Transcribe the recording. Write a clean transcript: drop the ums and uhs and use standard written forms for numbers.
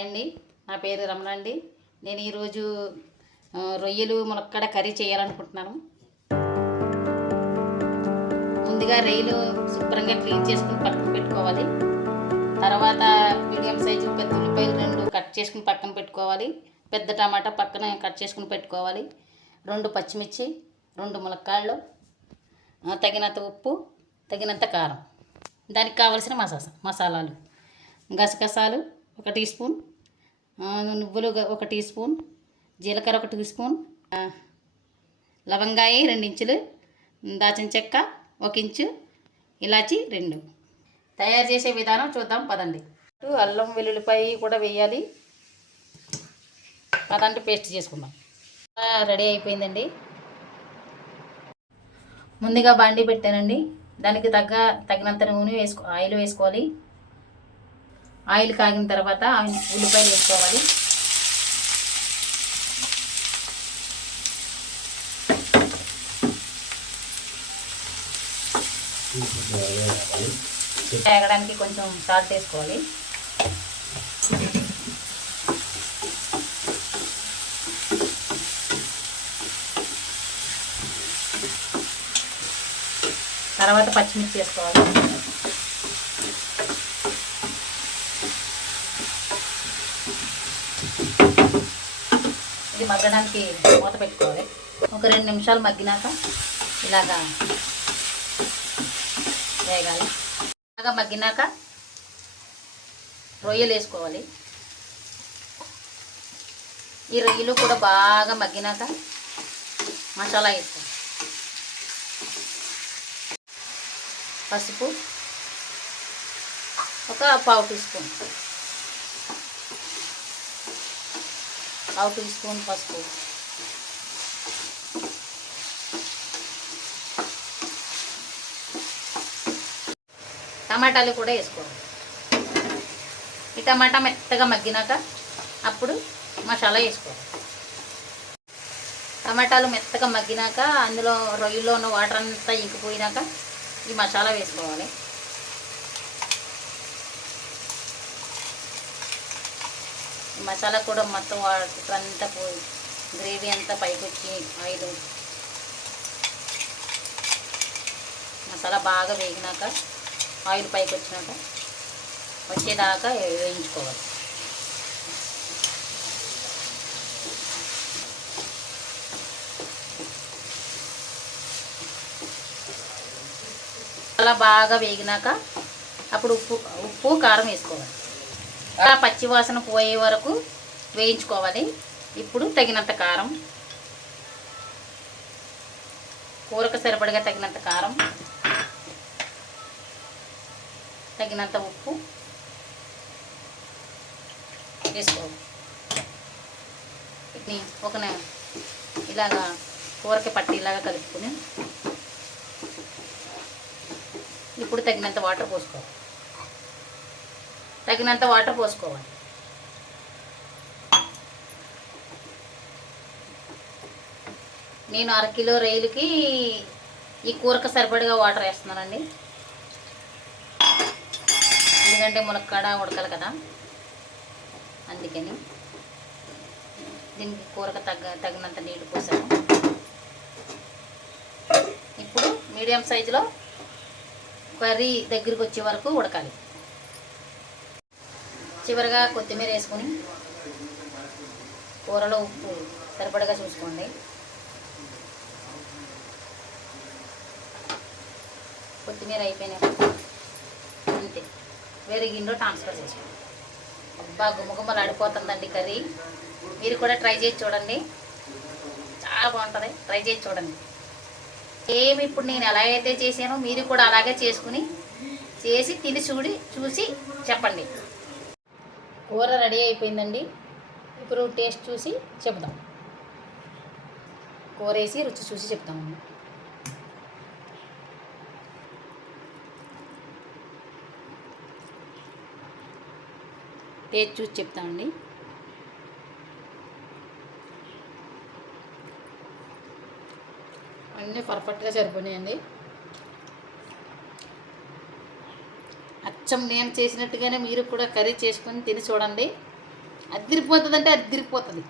Hi అండి, నా పేరు రమణ అండి. నేను ఈరోజు రొయ్యలు ములక్కాడ కర్రీ చేయాలనుకుంటున్నాను. ముందుగా రొయ్యలు శుభ్రంగా క్లీన్ చేసుకుని పక్కన పెట్టుకోవాలి. తర్వాత మీడియం సైజు పెద్ద ఉల్లిపాయలు 2 కట్ చేసుకుని పక్కన పెట్టుకోవాలి. పెద్ద టమాటా పక్కన కట్ చేసుకుని పెట్టుకోవాలి. 2 పచ్చిమిర్చి, 2 ములక్కాడలు, తగినంత ఉప్పు, తగినంత కారం, దానికి కావలసిన మసాలాలు గసగసాలు 1 టీ స్పూన్, నువ్వులు 1 టీ స్పూన్, జీలకర్ర 1 టీ స్పూన్, లవంగాయ 2 ఇంచులు, దాచిన చెక్క 1 ఇంచు, ఇలాచి 2. తయారు చేసే విధానం చూద్దాం పదండి. అల్లం వెల్లుల్లిపాయ కూడా వేయాలి. అదంటే పేస్ట్ చేసుకుందాం. రెడీ అయిపోయిందండి. ముందుగా బాండీ పెట్టానండి. దానికి తగినంత నూనె ఆయిల్ వేసుకోవాలి. ఆయిల్ కాగిన తర్వాత ఉల్లిపాయలు వేసుకోవాలి. వేగడానికి కొంచెం సాల్ట్ వేసుకోవాలి. తర్వాత పచ్చిమిర్చి వేసుకోవాలి. ఇది మగ్గడానికి మూత పెట్టుకోవాలి. ఒక 2 నిమిషాలు మగ్గినాక ఇలాగా వేగాలి. బాగా మగ్గినాక రొయ్యలు వేసుకోవాలి. ఈ రొయ్యలు కూడా బాగా మగ్గినాక మసాలా వేసుకోవాలి. పసుపు ఒక పావు టీ స్పూన్, పసుపు, టమాటాలు కూడా వేసుకోవాలి. ఈ టమాటా మెత్తగా మగ్గినాక అప్పుడు మసాలా వేసుకోవాలి. టమాటాలు మెత్తగా మగ్గినాక అందులో రొయ్యలో ఉన్న వాటర్ అంతా ఇంకిపోయినాక ఈ మసాలా వేసుకోవాలి. మసాలా కూడా మొత్తం వాటర్ అంతా పోయి గ్రేవీ అంతా పైకి వచ్చి మసాలా బాగా వేగినాక ఆయిల్ పైకి వచ్చేదాకా వేయించుకోవాలి. అలా బాగా వేగినాక అప్పుడు ఉప్పు కారం వేసుకోవాలి. అలా పచ్చివాసన పోయే వరకు వేయించుకోవాలి. ఇప్పుడు తగినంత కారం, కూరకు సరిపడగా తగినంత కారం, తగినంత ఉప్పు వేసుకోవాలి. వీటిని ఇలాగా కూరకి పట్టిలాగా కలుపుకొని ఇప్పుడు తగినంత వాటర్ పోసుకోవాలి. నేను 1/2 కిలో రొయ్యలకి ఈ కూరకు సరిపడగా వాటర్ వేస్తున్నానండి. ఎందుకంటే ములక్కాడ ఉడకాలి కదా, అందుకని దీనికి కూరకు తగినంత నీళ్ళు పోసాను. ఇప్పుడు మీడియం సైజులో కర్రీ దగ్గరికి వచ్చే వరకు ఉడకాలి. చివరిగా కొత్తిమీర వేసుకొని కూరలో ఉప్పు సరిపడగా చూసుకోండి. కొత్తిమీర అయిపోయినాక అంతే వేరే గిన్నెలో ట్రాన్స్ఫర్ చేసుకోండి. అబ్బా గుమ్మగుమ్మలు ఆడిపోతుందండి కర్రీ. మీరు కూడా ట్రై చేసి చూడండి, చాలా బాగుంటుంది. ట్రై చేసి చూడండి. ఇప్పుడు నేను ఎలా అయితే చేసానో మీరు కూడా అలాగే చేసి తిని చూసి చెప్పండి. కూర రెడీ అయిపోయిందండి. ఇప్పుడు టేస్ట్ చూసి చెప్దాం. కూర వేసి రుచి చూసి చెప్తామండి. టేస్ట్ చూసి చెప్తామండి. అన్నీ పర్ఫెక్ట్గా సరిపోయినాయండి. అచ్చం నేను చేసినట్టుగానే మీరు కూడా కర్రీ చేసుకొని తిని చూడండి. అదిరిపోతుంది అంటే అదిరిపోతుంది.